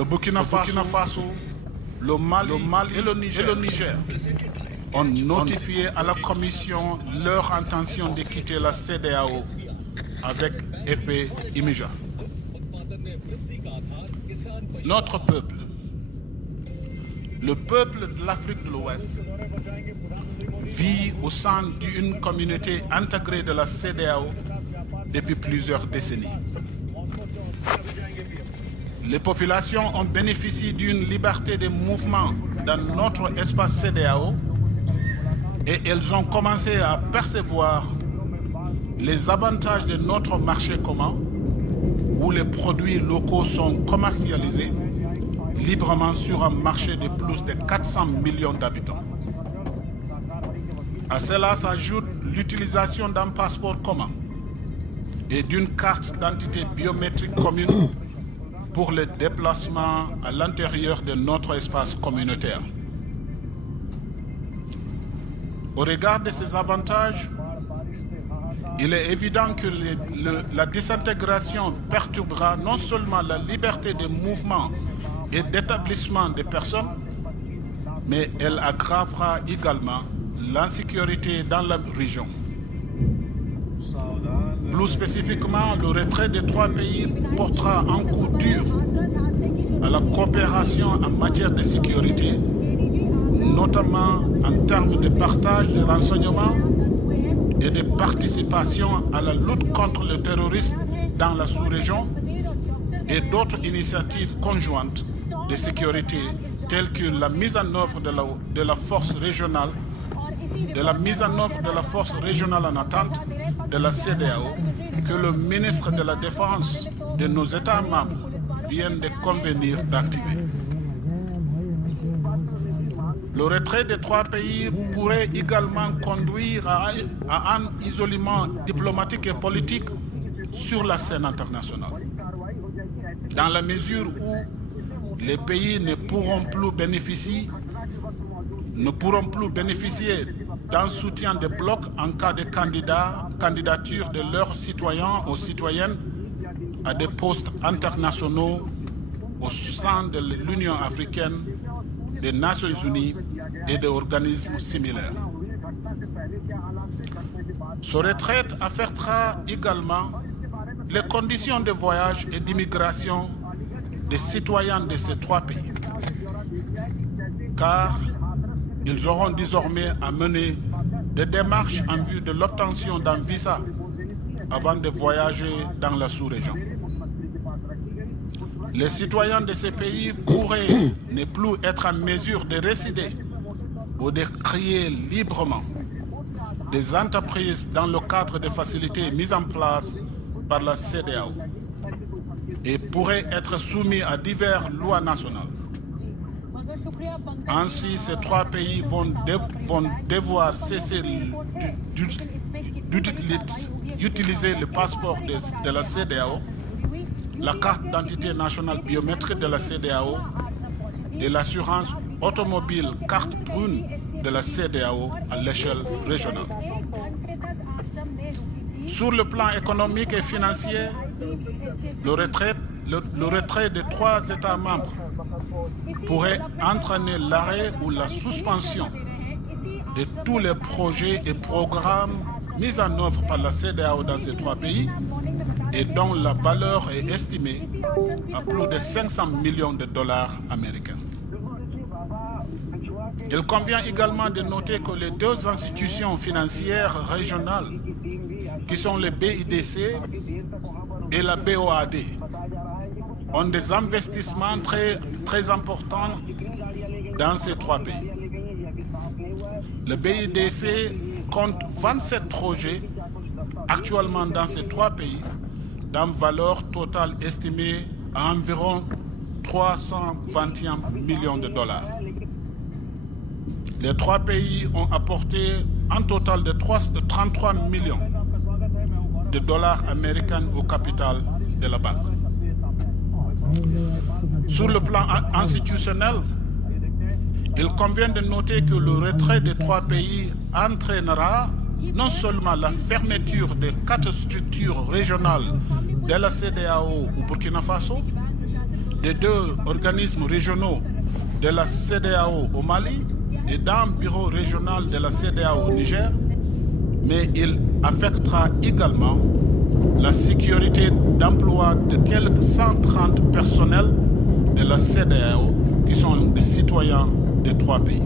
Le Burkina Faso, le Mali et le Niger ont notifié à la Commission leur intention de quitter la CEDEAO avec effet immédiat. Notre peuple, le peuple de l'Afrique de l'Ouest, vit au sein d'une communauté intégrée de la CEDEAO depuis plusieurs décennies. Les populations ont bénéficié d'une liberté de mouvement dans notre espace CEDEAO et elles ont commencé à percevoir les avantages de notre marché commun où les produits locaux sont commercialisés librement sur un marché de plus de 400 millions d'habitants. À cela s'ajoute l'utilisation d'un passeport commun et d'une carte d'identité biométrique commune pour les déplacements à l'intérieur de notre espace communautaire. Au regard de ces avantages, il est évident que la désintégration perturbera non seulement la liberté de mouvement et d'établissement des personnes, mais elle aggravera également l'insécurité dans la région. Plus spécifiquement, le retrait des trois pays portera un coup dur à la coopération en matière de sécurité, notamment en termes de partage de renseignements et de participation à la lutte contre le terrorisme dans la sous-région et d'autres initiatives conjointes de sécurité telles que la mise en œuvre de la force régionale, en attente de la CEDEAO que le ministre de la Défense de nos États membres vient de convenir d'activer. Le retrait des trois pays pourrait également conduire à un isolement diplomatique et politique sur la scène internationale, dans la mesure où les pays ne pourront plus bénéficier d'un soutien de bloc en cas de candidature de leurs citoyens ou citoyennes à des postes internationaux au sein de l'Union africaine, des Nations unies et d'organismes similaires. Ce retrait affectera également les conditions de voyage et d'immigration des citoyens de ces trois pays, car ils auront désormais à mener des démarches en vue de l'obtention d'un visa avant de voyager dans la sous-région. Les citoyens de ces pays pourraient ne plus être en mesure de résider ou de créer librement des entreprises dans le cadre des facilités mises en place par la CEDEAO et pourraient être soumis à diverses lois nationales. Ainsi, ces trois pays vont devoir cesser d'utiliser le passeport de la CEDEAO, la carte d'identité nationale biométrique de la CEDEAO et l'assurance automobile carte brune de la CEDEAO à l'échelle régionale. Sur le plan économique et financier, le retrait des trois États membres pourrait entraîner l'arrêt ou la suspension de tous les projets et programmes mis en œuvre par la CEDEAO dans ces trois pays et dont la valeur est estimée à plus de 500 millions de dollars américains. Il convient également de noter que les deux institutions financières régionales, qui sont le BIDC et la BOAD, ont des investissements très importants dans ces trois pays. Le BIDC compte 27 projets actuellement dans ces trois pays, d'une valeur totale estimée à environ 321 millions de dollars. Les trois pays ont apporté un total de 33 millions de dollars américains au capital de la banque. Sur le plan institutionnel, il convient de noter que le retrait des trois pays entraînera non seulement la fermeture des 4 structures régionales de la CEDEAO au Burkina Faso, des deux organismes régionaux de la CEDEAO au Mali et d'un bureau régional de la CEDEAO au Niger, mais il affectera également la sécurité d'emploi de quelques 130 personnels de la CEDEAO qui sont des citoyens des trois pays.